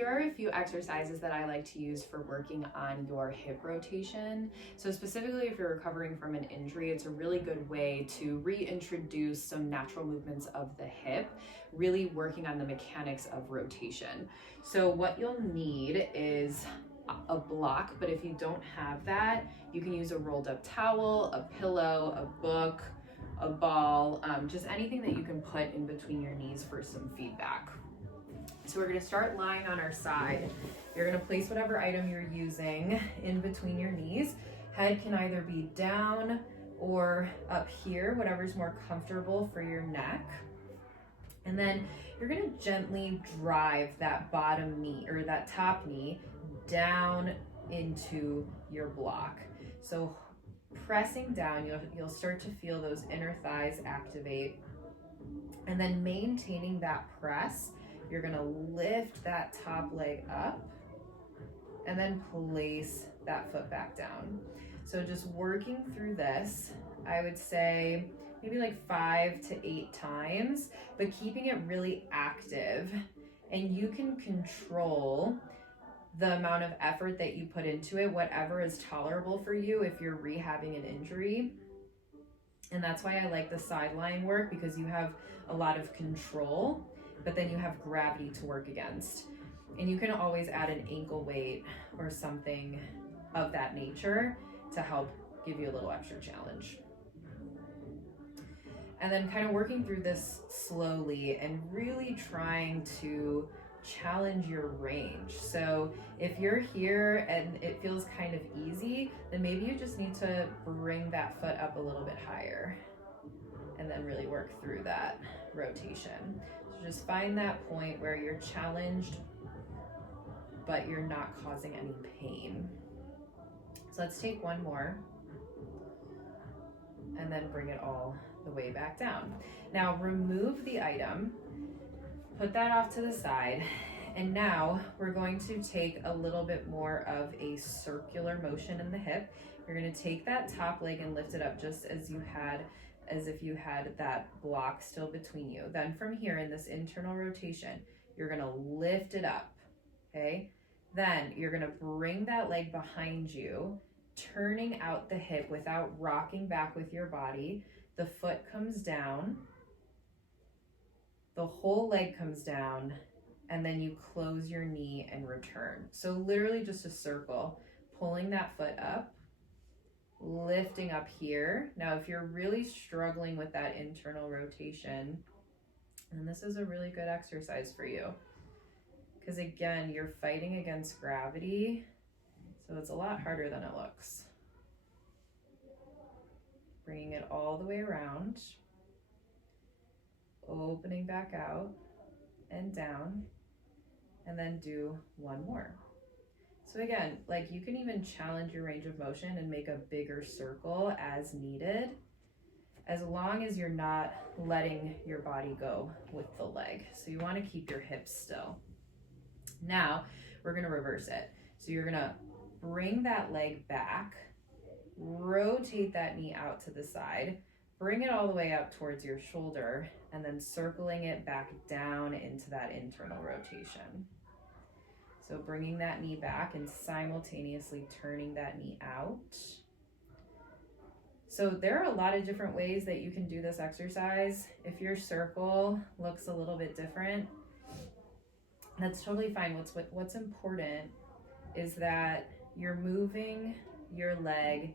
Here are a few exercises that I like to use for working on your hip rotation. So specifically if you're recovering from an injury, it's a really good way to reintroduce some natural movements of the hip, really working on the mechanics of rotation. So what you'll need is a block, but if you don't have that, you can use a rolled up towel, a pillow, a book, a ball, just anything that you can put in between your knees for some feedback. So we're gonna start lying on our side. You're gonna place whatever item you're using in between your knees. Head can either be down or up here, whatever's more comfortable for your neck. And then you're gonna gently drive that bottom knee or that top knee down into your block. So pressing down, you'll start to feel those inner thighs activate. And then maintaining that press, you're gonna lift that top leg up and then place that foot back down. So just working through this, I would say maybe like 5 to 8 times, but keeping it really active. And you can control the amount of effort that you put into it, whatever is tolerable for you if you're rehabbing an injury. And that's why I like the sideline work, because you have a lot of control, but then you have gravity to work against. And you can always add an ankle weight or something of that nature to help give you a little extra challenge. And then kind of working through this slowly and really trying to challenge your range. So if you're here and it feels kind of easy, then maybe you just need to bring that foot up a little bit higher and then really work through that rotation. So just find that point where you're challenged, but you're not causing any pain. So let's take one more and then bring it all the way back down. Now remove the item, put that off to the side, and now we're going to take a little bit more of a circular motion in the hip. You're going to take that top leg and lift it up just as if you had that block still between you. Then from here in this internal rotation, you're going to lift it up, okay? Then you're going to bring that leg behind you, turning out the hip without rocking back with your body. The foot comes down, the whole leg comes down, and then you close your knee and return. So literally just a circle, pulling that foot up, lifting up here. Now, if you're really struggling with that internal rotation, and this is a really good exercise for you, because again, you're fighting against gravity, so it's a lot harder than it looks. Bringing it all the way around, opening back out and down, and then do one more. So again, like you can even challenge your range of motion and make a bigger circle as needed, as long as you're not letting your body go with the leg. So you want to keep your hips still. Now we're going to reverse it. So you're going to bring that leg back, rotate that knee out to the side, bring it all the way up towards your shoulder, and then circling it back down into that internal rotation. So bringing that knee back and simultaneously turning that knee out. So there are a lot of different ways that you can do this exercise. If your circle looks a little bit different, that's totally fine. What's important is that you're moving your leg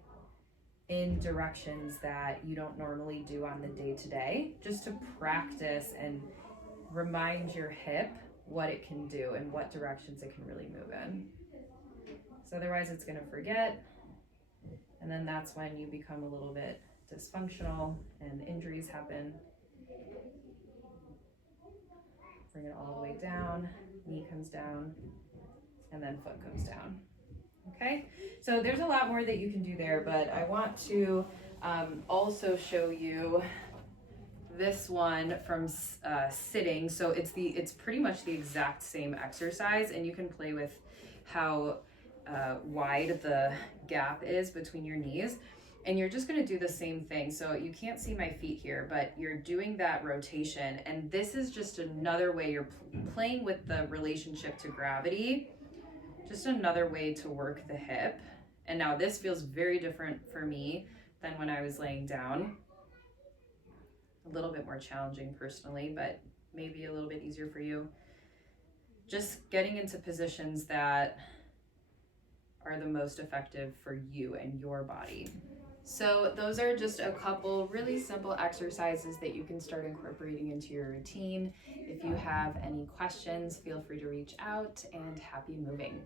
in directions that you don't normally do on the day-to-day, just to practice and remind your hip what it can do and what directions it can really move in. So otherwise it's going to forget, and then that's when you become a little bit dysfunctional and injuries happen. Bring it all the way down, knee comes down, and then foot comes down. Okay, so there's a lot more that you can do there, but I want to also show you this one from sitting. So it's pretty much the exact same exercise, and you can play with how wide the gap is between your knees. And you're just going to do the same thing. So you can't see my feet here, but you're doing that rotation. And this is just another way you're playing with the relationship to gravity, just another way to work the hip. And now this feels very different for me than when I was laying down. A little bit more challenging personally, but maybe a little bit easier for you. Just getting into positions that are the most effective for you and your body. So those are just a couple really simple exercises that you can start incorporating into your routine. If you have any questions, feel free to reach out, and happy moving.